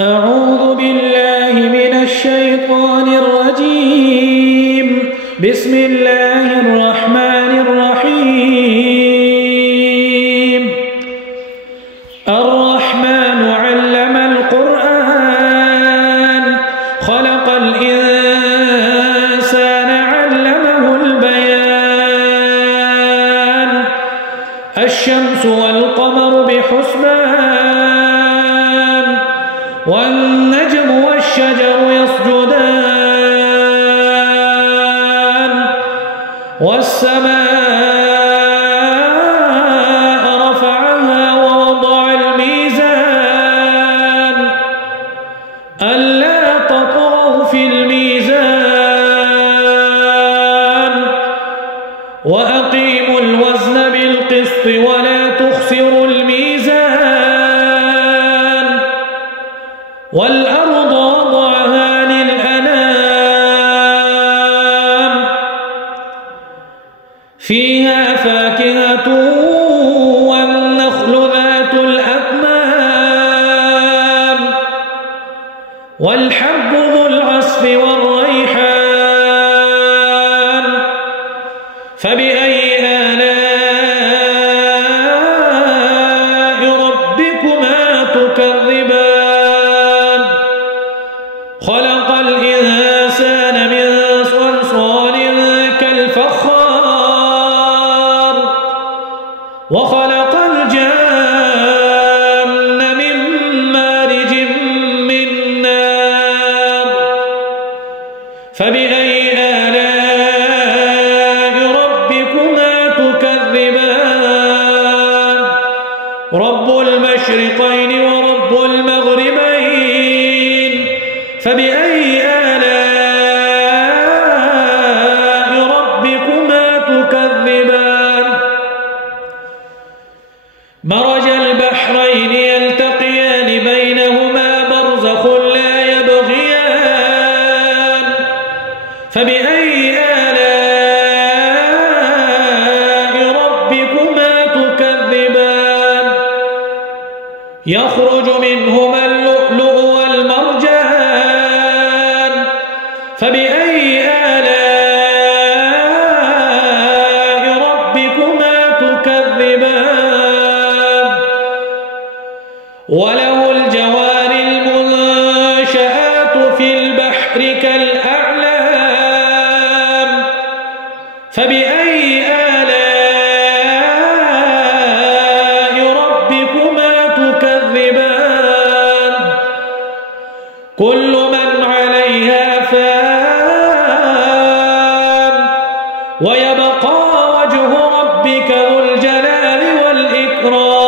أعوذ بالله من الشيطان الرجيم. بسم الله الرحمن الرحيم. الرحمن علم القرآن خلق الإنسان علمه البيان. الشمس والقمر بحسبان والنجم والشجر يسجدان والسماء رفعها ووضع الميزان ألا تطغوا في الميزان وأقيموا الوزن بالقسط ولا تخسروا الميزان والأرض وضعها للأنام فيها فاكهة والنخل ذات الأكمام والحب ذو العصف والريحان فبأي آلاء ربكما تكذبان خلق الإنسان من صلصال كالفخار وخلق الجان من مارج من نار فبأي آلاء ربكما تكذبان رب المشرقين ورب المغربين فبأي آلاء ربكما تكذبان مرج البحرين يلتقيان بينهما برزخ لا يبغيان فبأي آلاء ربكما تكذبان يخرج منهما اللؤلؤ والمرجان فبأي آلاء ربكما تكذبان وله الجوار المنشآت في البحر كالأعلام فبأي آلاء ربكما تكذبان كل من عليها فان ويبقى وجه ربك ذو الجلال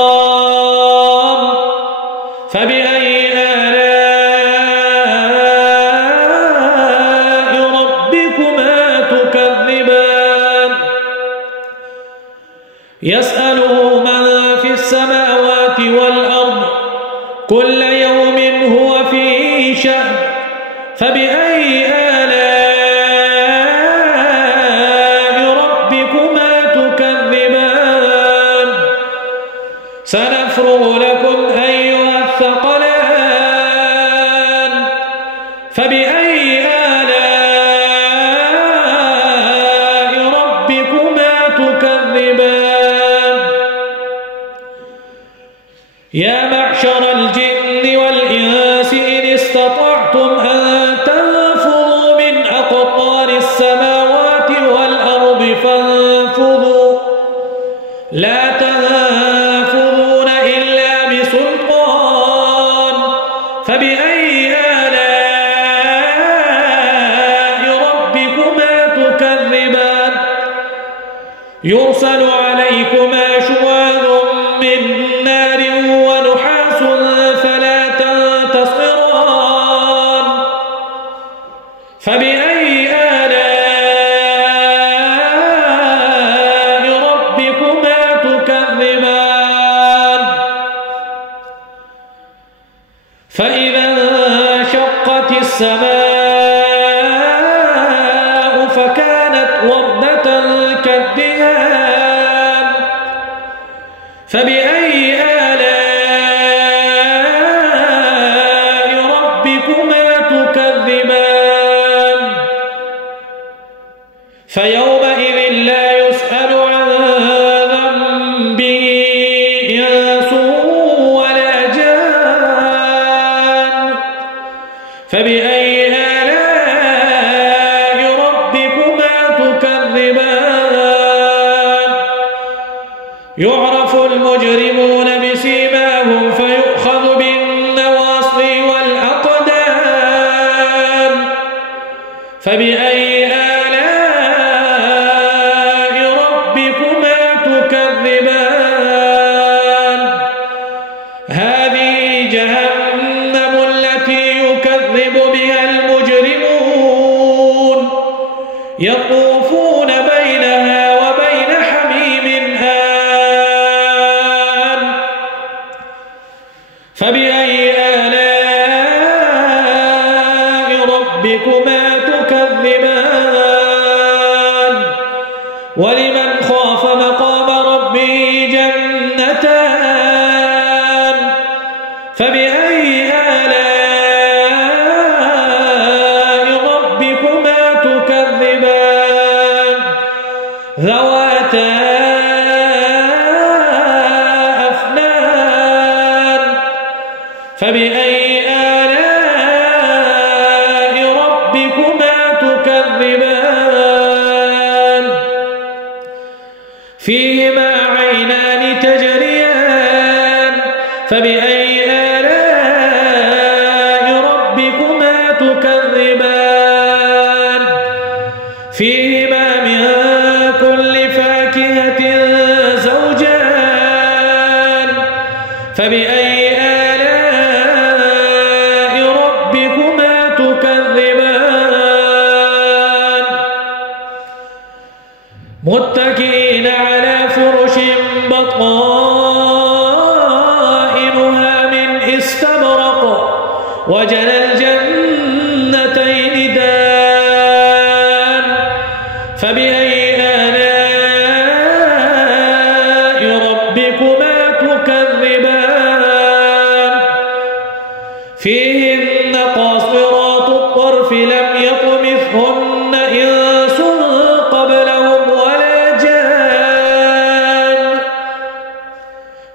والإكرام فبأي آلاء ربكما تكذبان يسأله من في السماوات والأرض كل يوم هو في شأن فبأي آلاء ربكما تكذبان سنفرغ لكم أيها الثقلان فبأي آلاء ربكما تكذبان يا معشر الجن والإنس إن استطعتم أن تنفذوا من أقطار السماوات والأرض فانفذوا لا تنفذون إلا بسلطان فبأي آلاء ربكما تكذبان يرسل عليكما شواظ من نار ونحاس فلا تنتصران فبأي آلاء ربكما تكذبان فإذا انشقت السماء فكانت وردة كالدهان فبأي آلاء فيومئذ لا يسأل عن ذنبه إنس ولا جان فبأي آلاء ربكما تكذبان يعرف المجرمون بسيماهم فيؤخذ بالنواصي والأقدام فبأي آلاء ربكما تكذبان هذه جهنم التي يكذب بها المجرمون يطوفون بينها وبين حميم آن فبأي آلاء ربكما تكذبان ولمن خاف مقام ربه جنتان فبأي آلاء ربكما تكذبان ذواتا أفنان فبأي آلاء ربكما تكذبان فيهما عينان تجريان فبأي آلاء ربكما تكذبان فيهما من كل فاكهة زوجان فبأي آلاء ربكما تكذبان متكئين على فرش بطائنها من استبرق وجنى الجنتين دان فبأي آلاء ربكما تكذبان فيهن قاصرات الطرف لم يطمثهن إنس قبلهم ولا جان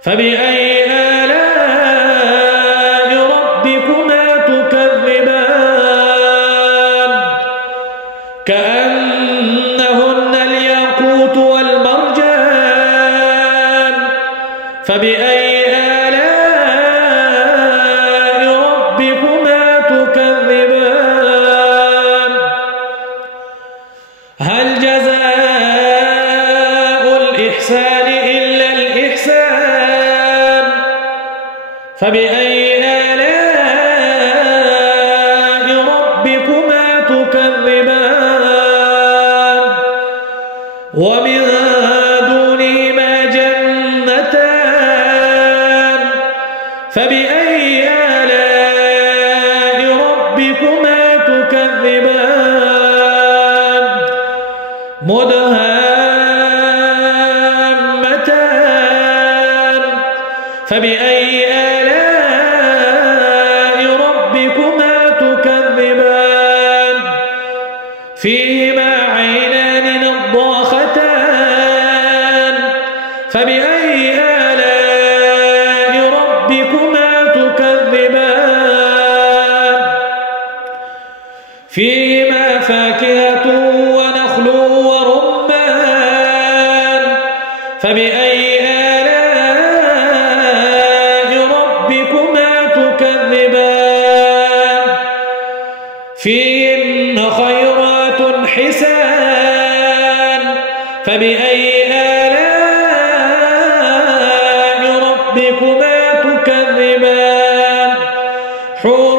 فبأي آلاء ربكما تكذبان كأنهن الياقوت والمرجان فبأي آلاء ربكما تكذبان هل جزاء الإحسان إلا الإحسان فبأي آلاء ربكما تكذبان ومن دونهما جنتان فبأي آلاء ربكما تكذبان مدهامتان فبأي آلاء ربكما تكذبان فيهما عينان نضاختان فبأي آلاء ربكما تكذبان فيهما فاكهة ونخل ورمان فبأي آلاء ربكما تكذبان فيهن خيرات حسان فبأي آلاء ربكما تكذبان حور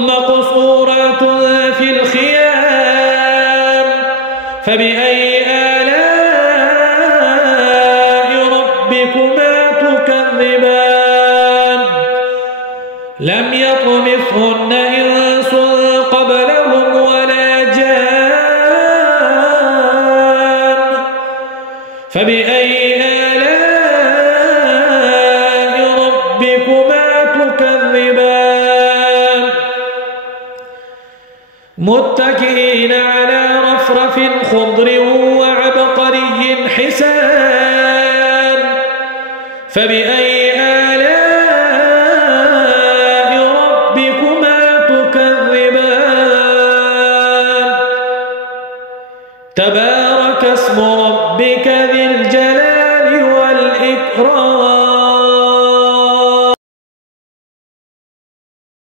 مقصورات في الخيام فبأي آلاء ربكما تكذبان لم يطمثهن إنس قبلهم ولا جان فبأي آلاء ربكما تكذبان متكئين على رفرف وأفرف خضر وعبقري حسان فبأي آلاء ربكما تكذبان تبارك اسم ربك ذي الجلال والإكرام